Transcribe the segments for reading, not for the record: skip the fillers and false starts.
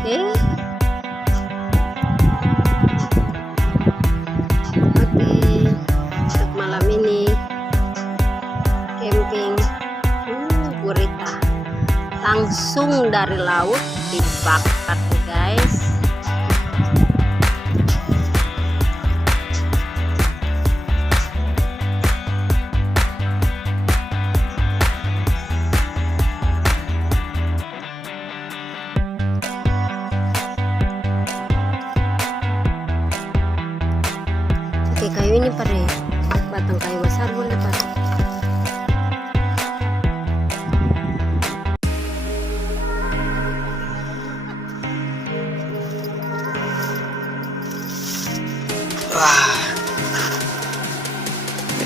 Oke. Oke, untuk malam ini camping gurita langsung dari laut dibakar guys. Oke, kayu ini pare, batang kayu besar boleh pare.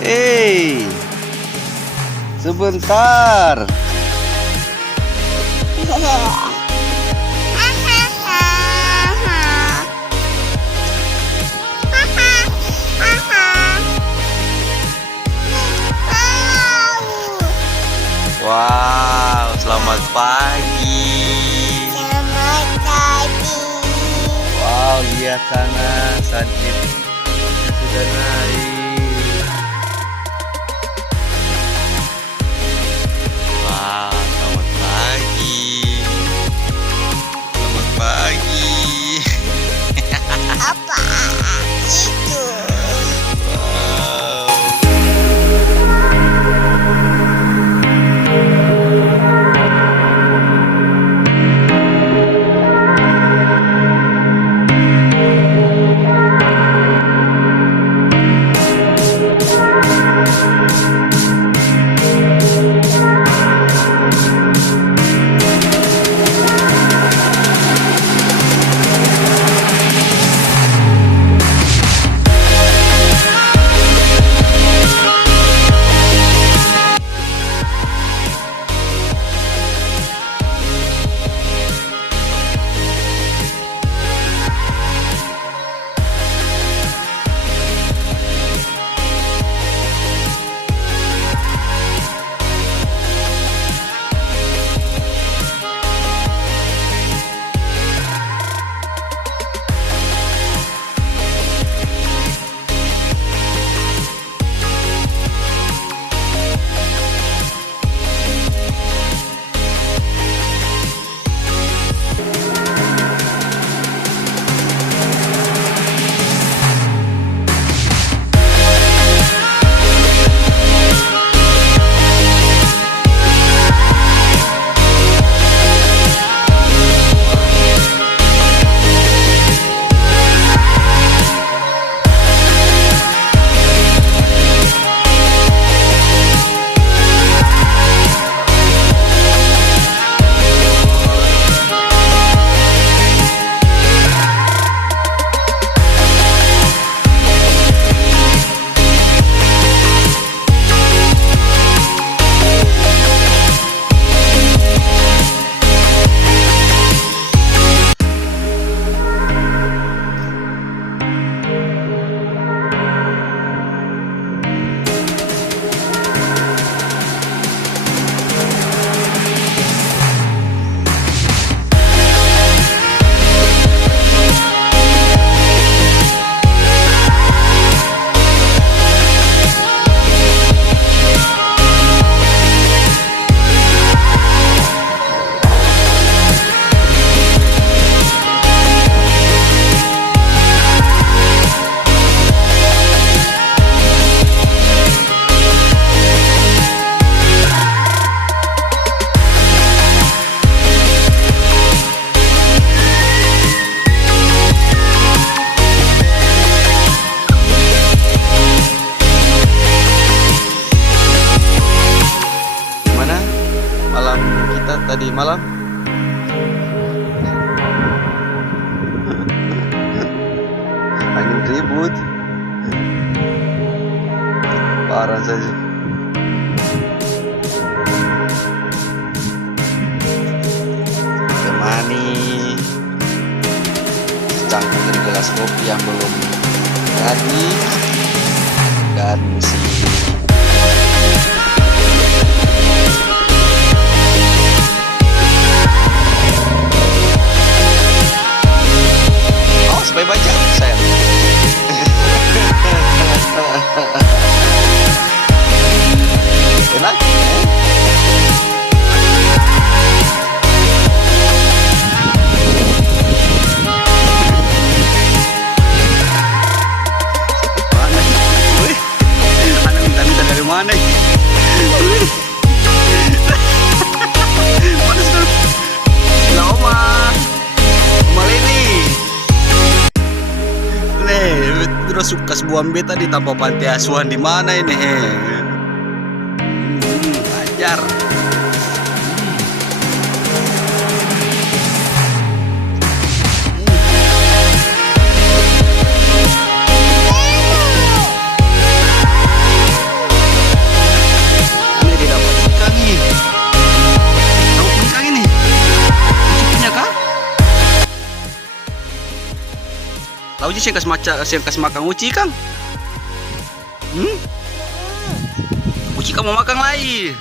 Hei, sebentar. Wow, selamat pagi. Selamat pagi. Wow, lihat sana sunset sudah naik. Wow, selamat pagi. Selamat pagi. Apa itu? Wow. Tadi malam angin ribut parah saja. Temani secangkir dari gelas kopi yang belum jadi dan si boleh baca sayang. Enak. Anak minta-minta dari mana? Mana sudah? Lah Oma Leni. Nih, terus suka sebuah beta di tanpa panti asuhan di mana ini? Ajar. Tahu je saya kas makan uci kang. Uci kamu makan lagi.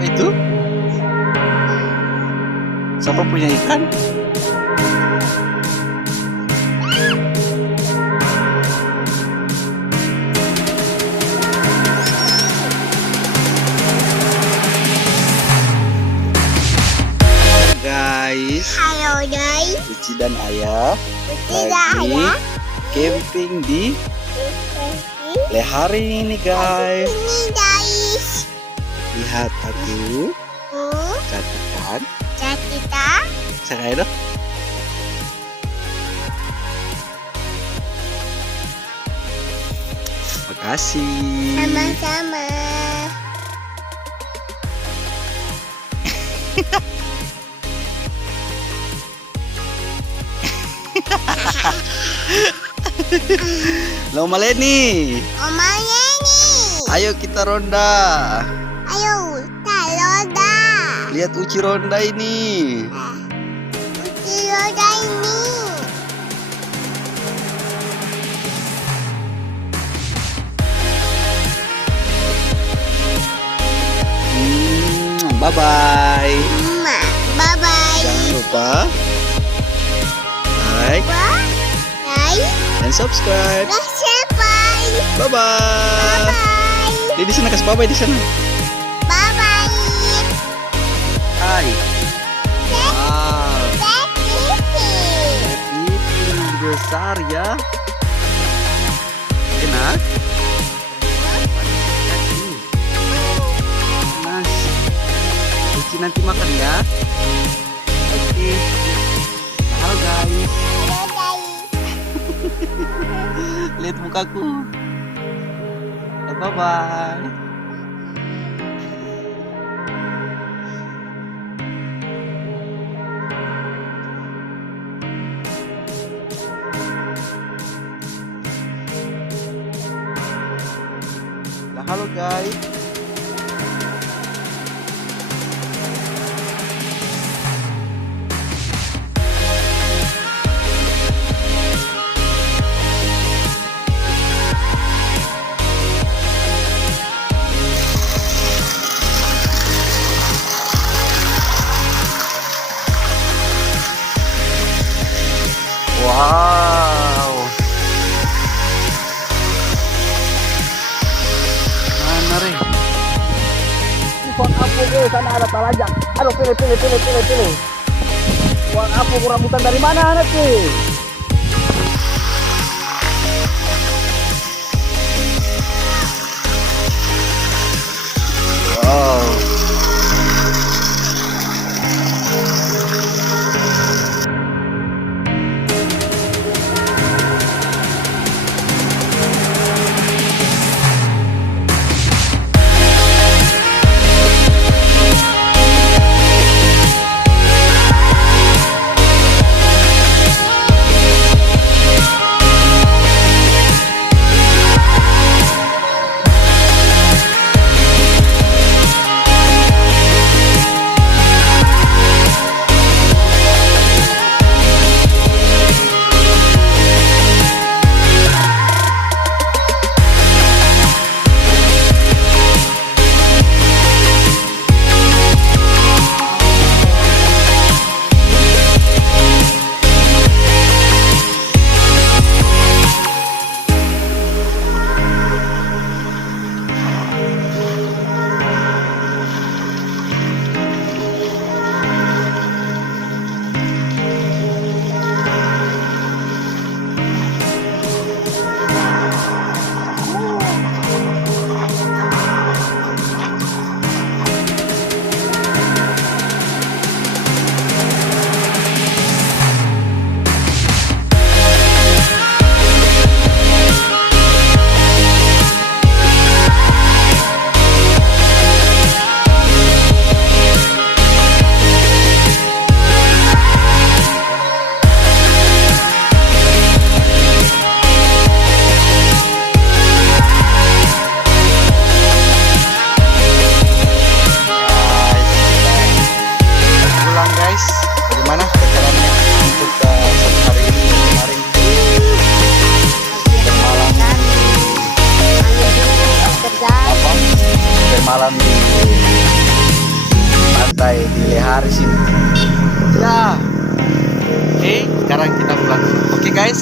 Itu siapa punya ikan? Guys, Halo guys. Uci dan Ayah lagi camping di Lehari ini guys. Ini guys. Lihat aku cantik Kita saya dong. Makasih. sama-sama. Loma Leni. Omanya nih. Ayo kita ronda. Ayo, Roda. Lihat Uci ronda ini. Uci Roda ini. Bye bye. Bye-bye. Jangan lupa like Bye. dan subscribe. Bye. Bye bye. Bye. Di sana kasih bye bye di sana. Bye. Hai. Wow. Ini besar ya. Enak. Nasi. Uci nanti makan ya. Oke. Halo guys. Lihat mukaku. Bye bye. Halo guys. Wow. Mana re? Uang apa ke sana ada talajang. Aduh pilih. Uang apa rambutan dari mana nanti? Wow.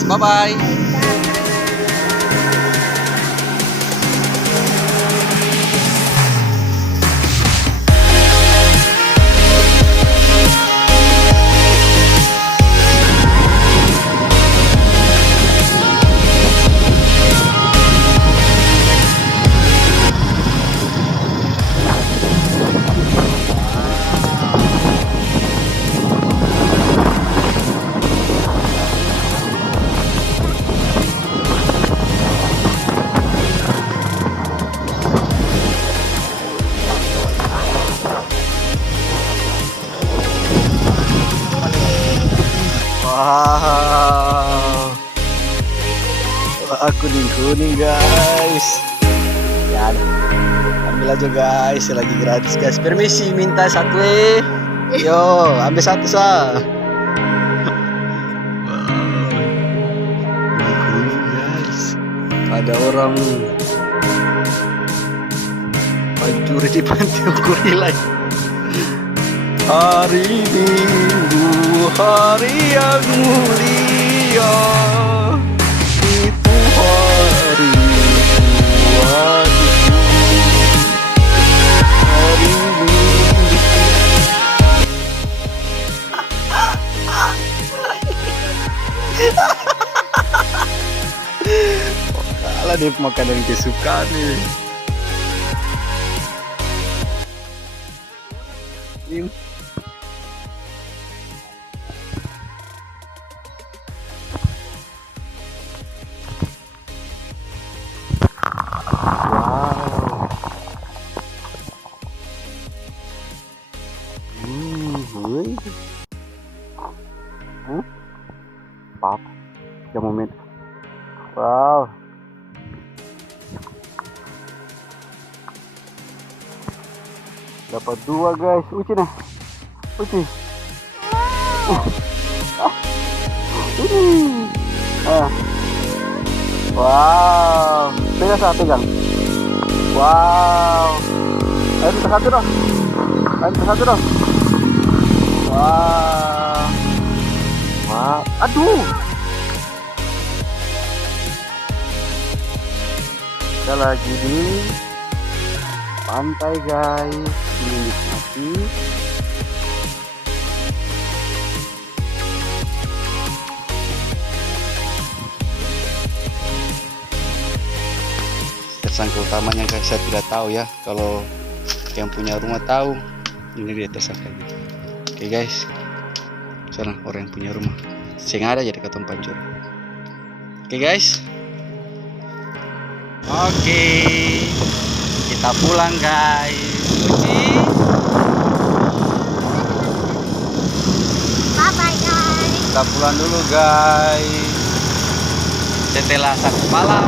Bye bye. Wow, kuning guys. Ya, ambil aja guys, lagi gratis guys. Permisi, minta satu Yo, ambil satu sah. Wow, kuning guys. Ada orang pencuri di pantai Ukurilai. Hari Minggu, hari yang mulia, itu hari tuaku. Hari Minggu. Kalah deh makanan kesukaan nih. Pop, ya moment. Wow. Dapat dua guys. Uci nih. Uci. Wow. Pegang. Wow. Ayo minta satu dong. Wow. Wow. Aduh. Kita lagi di pantai guys. Menikmati tersangka utamanya guys, saya tidak tahu ya. Kalau yang punya rumah tahu, ini dia tersangkanya. Oke guys, sekarang orang yang punya rumah sengaja jadi ketemu pancuri. Oke guys, oke, kita pulang guys. Bye bye guys. Kita pulang dulu guys. Setelah 1 malam